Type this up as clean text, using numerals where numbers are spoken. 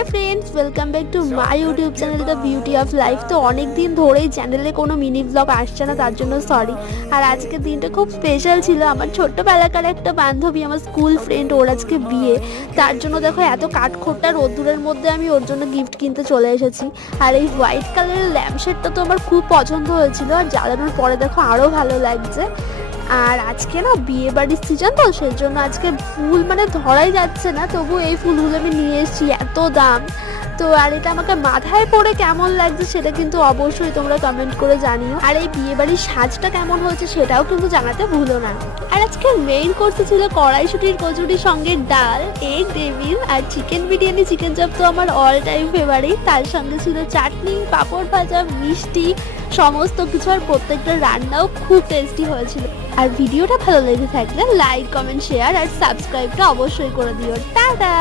Hi friends, welcome back to my YouTube channel the beauty of life. তো অনেক দিন ধরেই চ্যানেলে কোনো মিনি ব্লগ আসছে না, তার জন্য সরি। আর আজকের দিনটা খুব স্পেশাল ছিল। আমার ছোট্টবেলাকার একটা বান্ধবী, আমার স্কুল ফ্রেন্ড, ওর আজকে বিয়ে। তার জন্য দেখো এত কাঠখোট্টা রোদ্দুরের মধ্যে আমি ওর জন্য গিফট কিনতে চলে এসেছি। আর এই হোয়াইট কালারের ল্যাম্পশেডটা তো আমার খুব পছন্দ হয়েছিল, আর জ্বালানোর পরে দেখো আরও ভালো লাগছে। আর আজকে না বিয়ে বাড়ির সিজন, তো সেই জন্য আজকে ফুল মানে ধরাই যাচ্ছে না, তবু এই ফুলগুলো আমি নিয়ে এসেছি, এত দাম। তো আর এটা আমাকে মাথায় পরে কেমন লাগছে সেটা কিন্তু অবশ্যই তোমরা কমেন্ট করে জানিও। আর এই বিয়ে বাড়ির সাজটা কেমন হয়েছে সেটাও কিন্তু জানাতে ভুলো না। আর আজকে মেইন কোর্সে ছিল কড়াইশুটির কচুরির সঙ্গে ডাল, এগ টেবিল আর চিকেন বিরিয়ানি, চিকেন চপ তো আমার অল টাইম ফেভারিট। তার সঙ্গে ছিল চাটনি, পাঁপড় ভাজা, মিষ্টি, সমস্ত কিছু। আর প্রত্যেকটা রান্নাও খুব টেস্টি হয়েছিল। আর ভিডিওটা ভালো লেগে থাকলে লাইক, কমেন্ট, শেয়ার আর সাবস্ক্রাইবটা অবশ্যই করে দিও। টাটা।